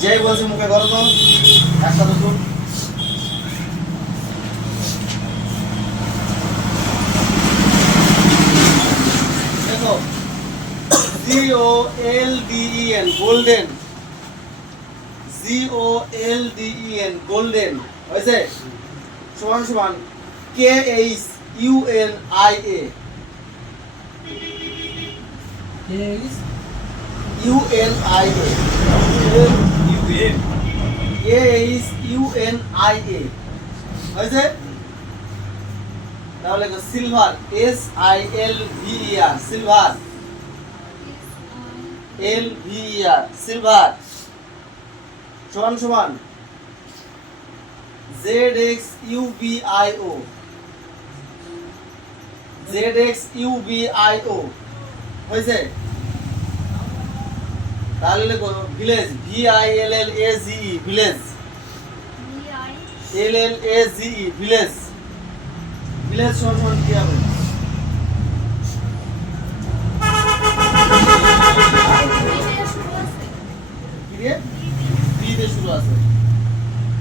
যেই বলছি মুখে করো তো। একটা দুটো দেখো G O L D N golden G O L D N golden হয়েছে? সমান। K H U N I A U N I A A H U N I A হয়েছে? তাহলে silver S I L V R silver. L V R silver. সমান সমান। Z X U B I O Z X U B I O হয়েছে তাহলে village V I L L A G E village L L A G E village village সমান কি হবে? শুরু আছে।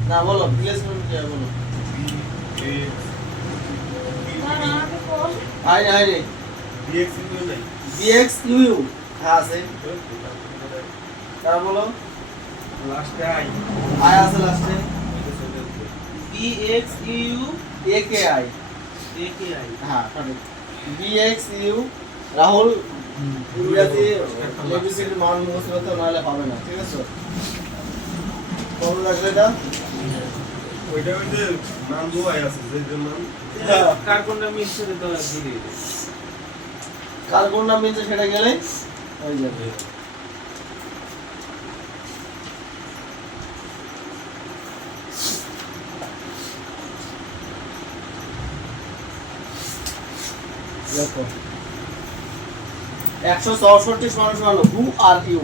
না, বলো ভিলেজ সমান কি হবে, বলো। আমাকে কল আই আই রে বি এক্স ইউ ইউ হ্যাঁ আছে। তারা বলো। আই। আছে লাস্টে এ। কে আই হ্যাঁ সঠিক বি এক্স ইউ রাহুল। ইংরাজি এবিসির মান মুখস্থ করতে নাহলে পাবে না ঠিক আছে? কবে লাগবে এটা? নাম? সেটা গেলে হয়ে যাবে। একশো চৌষট্টি সমান সমান হু আর ইউ।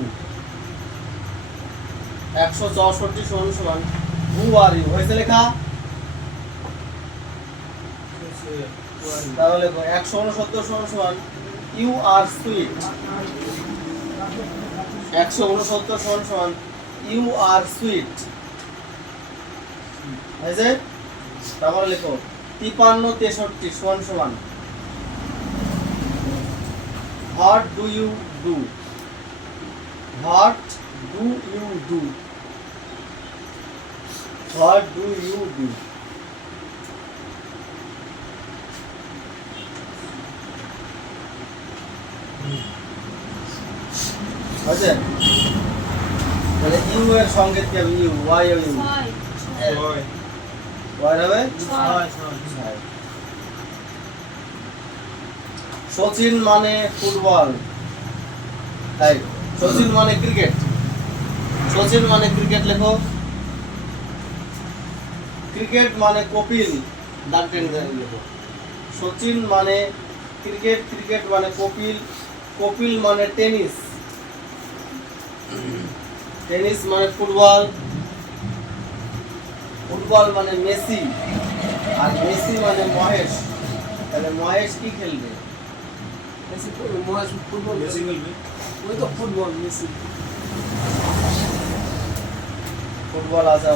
একশো চৌষট্টি সমান সমান হু আর ইউ হয়েছে লেখা? তাহলে একশো উনসত্তর সমান সমান ইউ আর সুইট একশো উনসত্তর সমান সমান ইউ আর সুইট হয়েছে? তারপরে লেখো, তিপান্ন তেষট্টি সমান সমান। What do you do what do you do what do you do আছে তাহলে ইউ এর সঙ্গে কি হবে? U Y U. ছয়। ওয়াই হবে। সচিন মানে ফুটবল। তাই সচিন মানে ক্রিকেট। সচিন মানে ক্রিকেট লেখো। ক্রিকেট মানে কপিল দাগ টেনে সচিন মানে ক্রিকেট ক্রিকেট মানে কপিল কপিল মানে টেনিস। টেনিস মানে ফুটবল ফুটবল মানে মেসি আর মেসি মানে মহেশ। তাহলে মহেশ কি খেলবে? ফুটবল ওই তো ফুটবল মেসি। ফুটবল আছে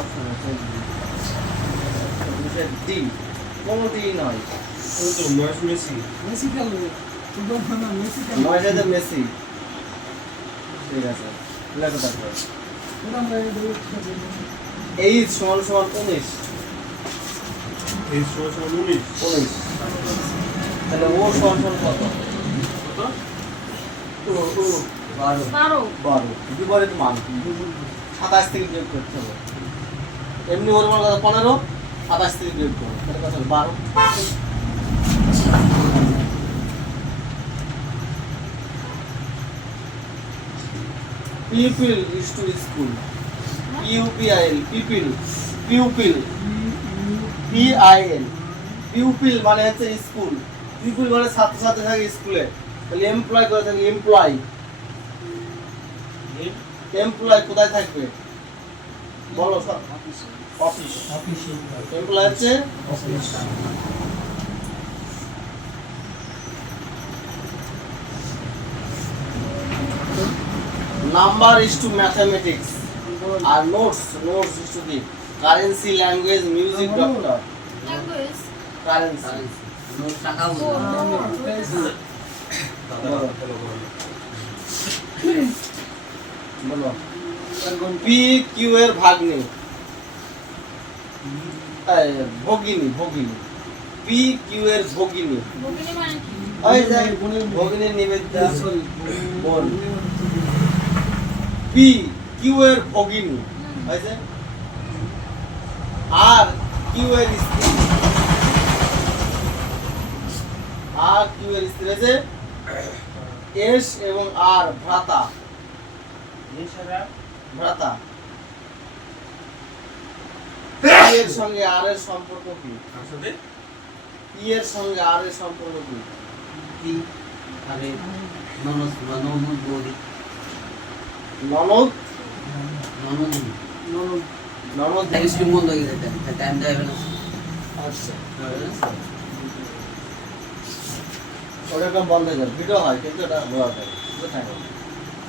অপশনে ডি কোনোটি নয়। মেসি। মেসি খেলবে। মহেশে মেসি ঠিক আছে। লেখো তারপরে। ওরা আমরা এই দুই এইচ সমান সমান উনিশ? উনিশ। তাহলে ও সমান সমান কত? ও ও বারো। বারো। বারো। বিপরীত মান। সাতাশ থেকে বিয়োগ করতে হবে। এমনি ওর মান কত? পনেরো? সাতাশ থেকে বিয়োগ করো। People is to school P U P I L people pupil P I L pupil মানে হচ্ছে স্কুল পিপিল মানে ছাত্রছাত্রী থাকে স্কুলে তাহলে এমপ্লয় করে থাকে? এমপ্লয় এমপ্লয় কোথায় থাকবে? বলো স্যার। অফিস অফিস এগুলো হচ্ছে office number is to mathematics R notes notes is to the currency language music doctor. Language currency. Note টাকা বলো বলো। পি কিউ এর ভাগ্নি। ভগিনী ভগিনী। পি কিউ এর ভগিনী। ভগিনী মানে কি? ওই যে ভগিনী নিবেদিতা। বোন। পি কিউ এর ভগিনী। হয়েছে আর কিউ এর স্ত্রী। আর কিউ এর স্ত্রী হয়েছে এস এবং আর ভ্রাতা। ভ্রাতা। এর সঙ্গে আর এর সম্পর্ক কি? পি এর সঙ্গে আর এর সম্পর্ক কি? কি? আরে ননদ ননদ বৌদি। ননদ? ননদ। ননদ। ননদ বন্ধ হয়ে গেছে টাইম যাবে না। আচ্ছা। ওরকম বন্ধ হয়ে যাবে ভিডিও হয় কিন্তু এটা বলা যায় কোথায়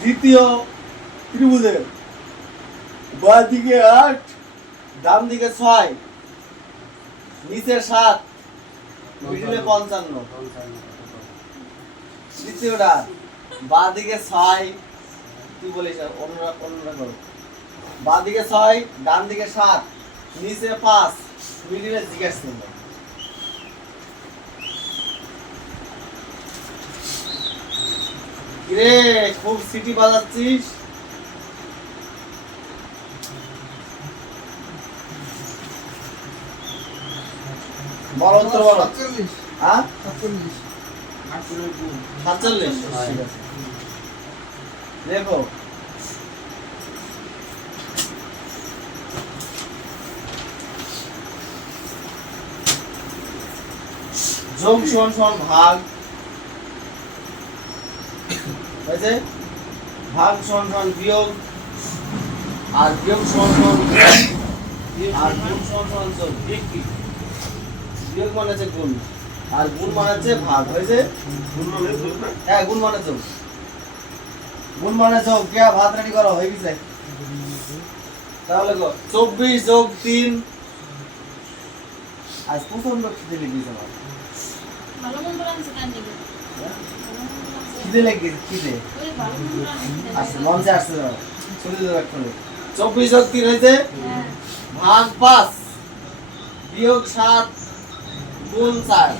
দ্বিতীয় ত্রিভুজের বাঁ দিকে আট, ডান দিকে ছয়, নিচে সাত, মিডিলে পঞ্চান্ন। তৃতীয়টা, বাঁ দিকে ছয় তুই বলিস অন্যরা অন্যরা করো। বাঁ দিকে ছয়, ডান দিকে সাত, নিচে পাঁচ, মিডিলে জিজ্ঞেস রে খুব সিটি বাজাচ্ছিস? বলো উত্তর বলো। হ্যাঁ? সাতচল্লিশ। সাতচল্লিশ। দেখো। যোগ সমান সমান ভাগ হয়েছে? ভাগ সমান সমান বিয়োগ আর বিয়োগ সমান সমান আর গুণ সমান সমান যোগ বিয়োগ মানে হচ্ছে গুণ আর গুণ মানে হচ্ছে ভাগ হয়েছে? হ্যাঁ গুণ মানে যোগ গুণ। মানে যোগ কে ভাত রেডি করো হয়ে গেছে। তাহলে গো চব্বিশ যোগ তিন। আজ প্রচণ্ড খিদে লেগেছে আমার। ভালো মন্দ রাখছে কান খিদে লেগেছে খিদে। আসছে মঞ্চে আসছে দাও শুনে দেবো এক্ষুনি চব্বিশ যোগ তিন হয়েছে? হ্যাঁ। ভাগ পাঁচ। বিয়োগ সাত গুণ চার।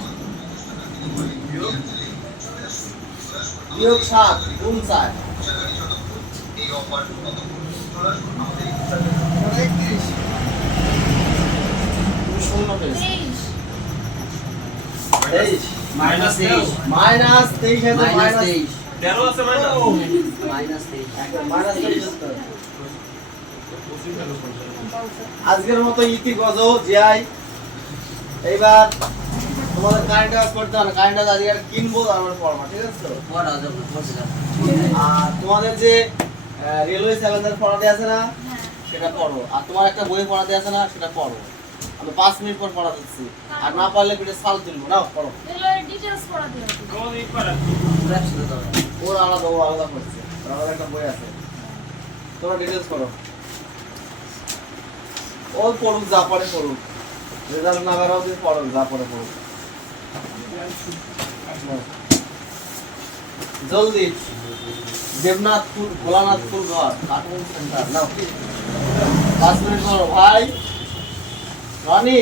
বিয়োগ সাত গুণ চার। শূন্য পেয়েছ। মাইনাস তেইশ। মাইনাস তেইশ। মাইনাস তেইশ তেরো আছে মাইনাস তেইশ। মাইনাস তেইশ। আজকের মতো ইতি গজো জিআই এইবার তোমাদের কারেন্ট অফ করতে হবে কারেন্ট অফ আজকে একটা কিনবো তারপরে পড়বা ঠিক আছে তো? আর তোমাদের যে রেলওয়ে সেভেনের পড়াতে আছে না হ্যাঁ। সেটা পড়ো। আর তোমার একটা বই পড়াতে আছে না সেটা পড়ো। আমি পাঁচ মিনিট পর পড়া দিচ্ছি। আর না পারলে পিঠে সাল তুলবো। না পড়ো। ডিটেইলস পুরো ওর আলাদা ও আলাদা করছে। আলাদা একটা বই আছে। তোমরা ডিটেলস করো ও পড়ুক যা পড়ে পড়ুক। রেজাল্ট না বেরো তুমি পড়ো যা পড়ে পড়ুক। জলদি। দেবনাথপুর ভোলানাথপুর ঘর। কার্টুন সেন্টার নাও। পাঁচ মিনিট করো ভাই। রনি।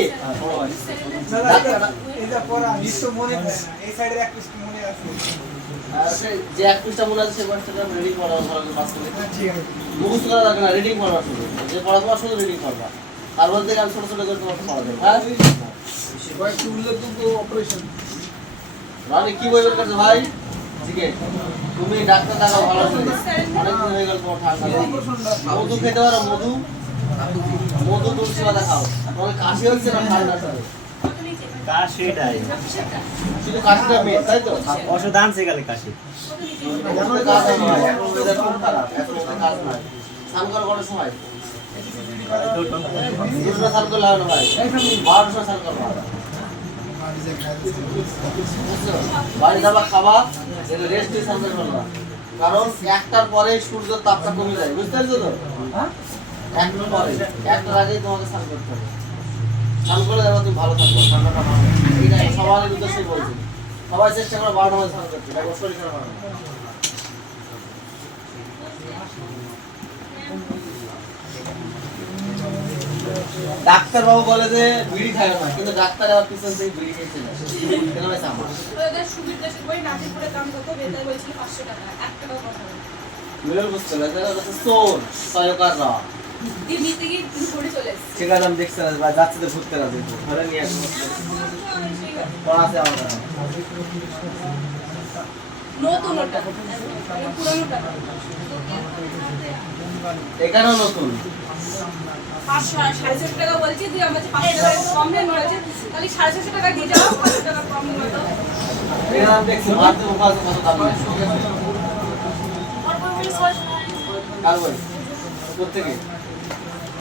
যে এক মনে আছে সে পৃষ্ঠাটা রিডিং করা পাস করে হ্যাঁ, ঠিক আছে। মুখস্থ করা না রিডিং করবা শুধু যে পড়া তোমার শুধু রিডিং করবা। তার মধ্যে আমি ছোট ছোট করে তোমাকে পড়া দেবো হ্যাঁ অপারেশন রানী কি বই বের করছ ভাই? ঠিক আছে তুমি ডাক্তার দেখাও ভালো অনেকদিন হয়ে গেল তোমার ঠান্ডা মধু খেতে পারো মধু? মধু খাও তোমার কাশি হচ্ছে না ঠান্ডা সাথে কাশিটাই শুধু কাশিটা মেয়ে তাই তো? ওষুধ আনছে গেলে কাশি। ওষুধে কাজ হয় এখন খুব খারাপ, এখন কাজ। স্নান সময়? করলে হবে ভাই। স্নান বাড়ি যাবা খাবা রেস্ট দিয়ে স্নান না। কারণ একটার পরে সূর্যের তাপটা কমে যায়। বুঝতে পারছ তো? একটার পরে একটার আগেই তোমাকে স্নান করতে হবে। স্নান করলে দেখো তুমি ভালো থাকবে ঠান্ডাটা ভালো ঠিক সবার উদ্দেশ্যে বলছি সবাই চেষ্টা করো বারোটা মধ্যে স্নান করতে দেখো শরীর খারাপ হবে ডাক্তার বাবু বলে যে বিড়ি খায় না কিন্তু ডাক্তার আবার পিছন থেকে বিড়ি খেয়েছিল কেন হয়েছে আমার। মিলন বুঝতে সয়কার রা ঠিক আছে আমি দেখছি না যাচ্ছে তো ঘুরতে নিয়ে আসব আছে আমার নতুন ওটা। পুরানোটা এখানেও নতুন? কোথেকে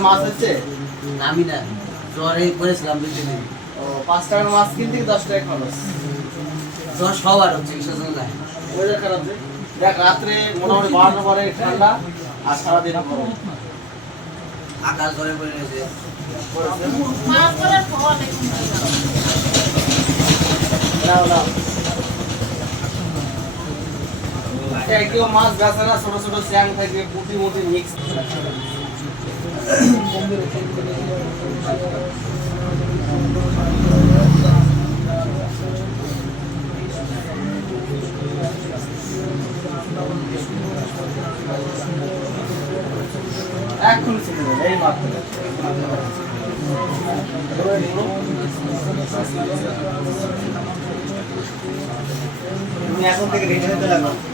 মাছ হচ্ছে আমি না জ্বরে করেছিলাম বুঝতে দিন ও পাঁচ টাকার মাছ কিনতে দশ টাকা খরচ জ্বর সবার হচ্ছে দেখ রাত্রে মোটামুটি বারোটার পরে ঠান্ডা আর সারাদিন গরম আকাশ জ্বরে পড়ে গেছে এই মাছ বেচে না, ছোট ছোট শ্যাং থাকবে, পুঁটি মুটি মিক্স এখন এই এখন থেকে রেডি হতে লাগো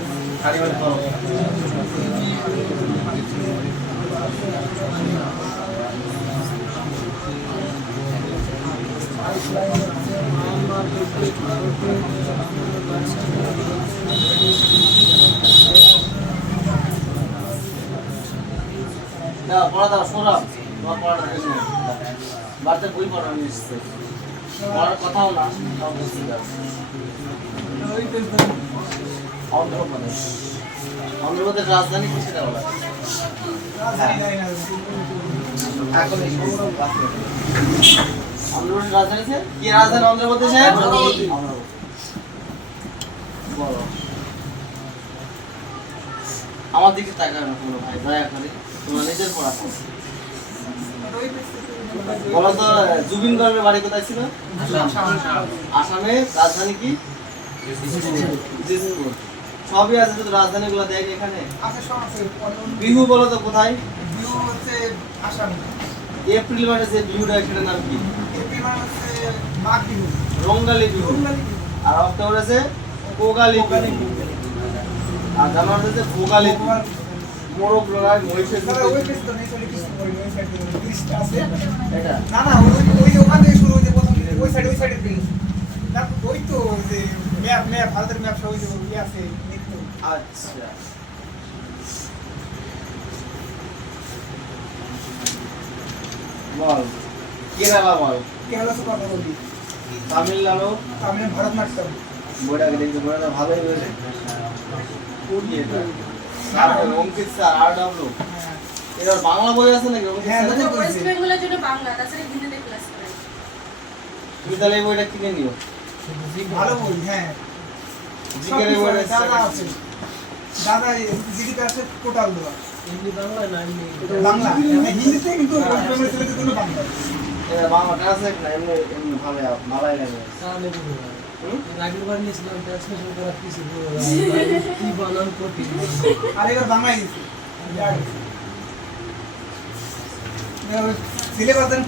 দাও পড়া দাও সৌরভ তোমার পড়াটা বই পড়া নিশ্চয় পড়ার কথাও না বুঝতে পারছি। অন্ধ্রপ্রদেশ অন্ধ্রপ্রদেশ রাজধানী কি সেটা বলা এখন এই সৌরভ বাঁচবে। অন্ধ্রপ্রদেশ রাজধানী কি রাজধানী অন্ধ্রপ্রদেশে? বলো। আমার দিকে তাকায় না কোনো ভাই দয়া করে। তোমার নিজের পড়াশোনা। বলো তো জুবিন গর্বের বাড়ি কোথায় ছিল? আসামে। রাজধানী কি? সবই আছে শুধু রাজধানী গুলো দেখ এখানে। আছে সব আছে বিহু বলো তো কোথায়? ভিউ হচ্ছে আসাম। এপ্রিল মাসে যে বিহুটা সেটার নাম কি? এপ্রিল মাস হচ্ছে মাঘ বিহু। রঙ্গালী বিহু। আর অক্টোবর আছে কোগালি বিহু। আর জানুয়ারি আছে ভোগালী মোরগ লড়াই মহিষের এটা? না না ওই ওখান থেকে শুরু হয়েছে প্রথম ওই সাইডে ওই সাইডে ব্রিজ ওই তো যে ম্যাপ ম্যাপ ভারতের ম্যাপ সব ওই যে ইয়ে আছে আচ্ছা। বল কেরালা বল কেরালা সুপার বলি তামিলনাড়ু। তামিল ভারতনাট্যম। বইটাকে দেখতে বইটা ভালোই হয়েছে কোন এটা স্যার অঙ্কিত স্যার আর ডাব্লু হ্যাঁ। এবার বাংলা বই আছে নাকি? রবীন্দ্র হ্যাঁ, স্যারের? ওয়েস্ট বেঙ্গলের জন্য বাংলা তাছাড়া হিন্দিতে ক্লাস করাই তুমি তাহলে বইটা কিনে নিও। ভালো বই হ্যাঁ। জিকের বইটা আছে। দাদা আছে টোটাল দেওয়া। বাংলা মানে হিন্দিতে কিন্তু? আর এবার বাংলায় গেছে সিলেবাস দেন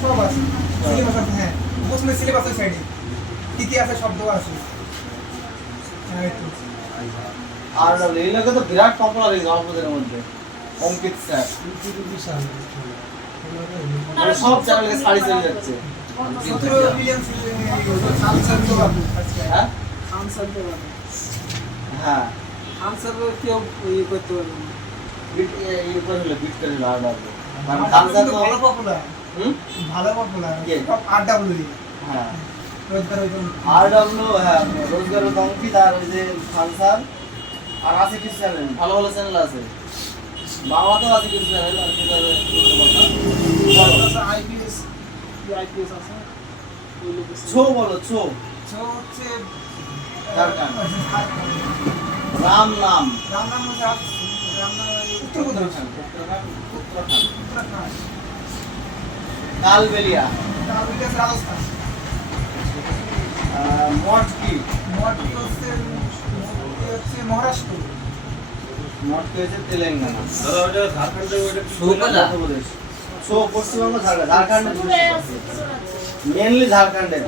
সব আছে। সিলেবাস আছে হ্যাঁ। প্রথমে সিলেবাসের সাইডে কি কি আছে শব্দ আছে। হ্যাঁ। আর এই লোকে তো বিরাট পপুলার হয়েছে অল্পদের মধ্যে। অঙ্কিত স্যার। মানে সব চ্যানেলে শাড়ি চলে যাচ্ছে। সতেরো মিলিয়ন আনসার তো বাবু আজকে হ্যাঁ। হ্যাঁ বিট এই করে বিট করে আর ডাবলো কারণ কালচার তো ভালো পপুলার হুম ভালো পপুলার? আর ডাব্লিউ হ্যাঁ রোজগার আর ডাবলো হ্যাঁ রোজগার অঙ্কিত আর ওই যে খানসার আর আছে কিছু চ্যানেল ভালো ভালো চ্যানেল আছে। বাংলাতেও আছে কিছু চ্যানেল আর কি তাহলে আইপিএস আইপিএস আছে ছো বলো ছো। সো হচ্ছে। রাম নাম। রাম নাম হচ্ছে রাম নাম উত্তরপ্রদেশ। উত্তরাখণ্ড উত্তরাখণ্ড উত্তরাখণ্ড কালবেলিয়া হচ্ছে রাজস্থান। আহ, মঠ কি? হচ্ছে হচ্ছে মহারাষ্ট্র। হচ্ছে তেলেঙ্গানা। পশ্চিমবঙ্গ ঝাড়খণ্ড। ঝাড়খণ্ড মেনলি ঝাড়খণ্ডের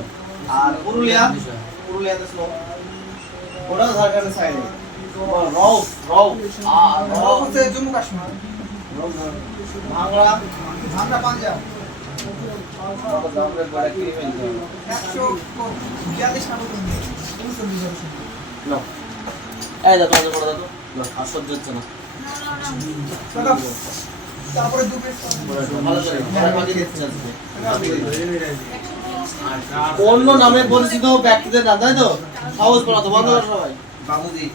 আর পুরুলিয়া পুরুলিয়াতে ঝাড়খণ্ডের সাইডে রও রও। আর রও। রও হচ্ছে জম্মু কাশ্মীর। ভাঙড়া পাঞ্জাব। একশো বিয়াল্লিশ নম্বর উনচল্লিশ নাও। এই আর সহ্য হচ্ছে না। তারপরে দু ভালো করে দিচ্ছে। অন্য নামে পরিচিত ব্যক্তিদের নাম তাই তো? সহজ পড়া তো বন্ধ করো সবাই। বাবুজি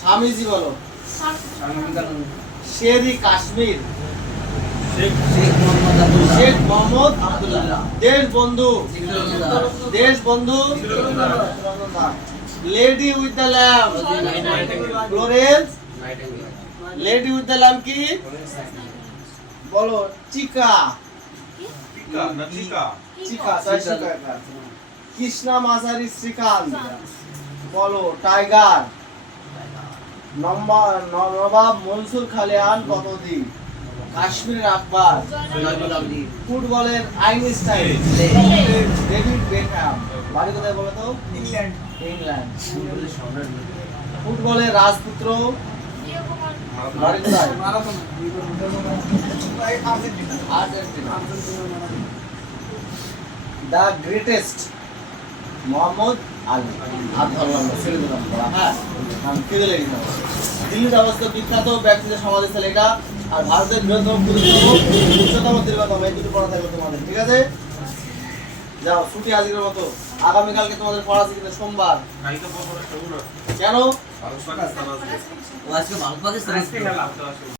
স্বামীজি বলো। Sherry Kashmir. Sheikh Mohammad Sheikh Mohammad Abdullah. Deshbandhu. Deshbandhu. Lady with the lamp Florence lady with the lamp কি? বলো চিকা। কৃষ্ণা মাঝারি শ্রীকান্ত। বলো টাইগার। নম্বর নবাব মনসুর খালিয়ান কতদি কাশ্মীরের আকবর। ফুটবলের আইনস্টাইন। David Beckham. বাড়ি কোথায় বলো তো? ইংল্যান্ড। ইংল্যান্ড। ফুটবলের রাজপুত্র দ্য গ্রেটেস্ট মোহাম্মদ বিখ্যাত, ব্যক্তিদের এটা। আর ভারতের বৃহত্তম উচ্চতম দীর্ঘতম এই দুটো পড়া থাকবে তোমাদের, ঠিক আছে? যাও ছুটি আজকের মতো। আগামীকালকে তোমাদের পড়া আছে কিনা সোমবার। কেন? আজকে ভালো পাকিস্তান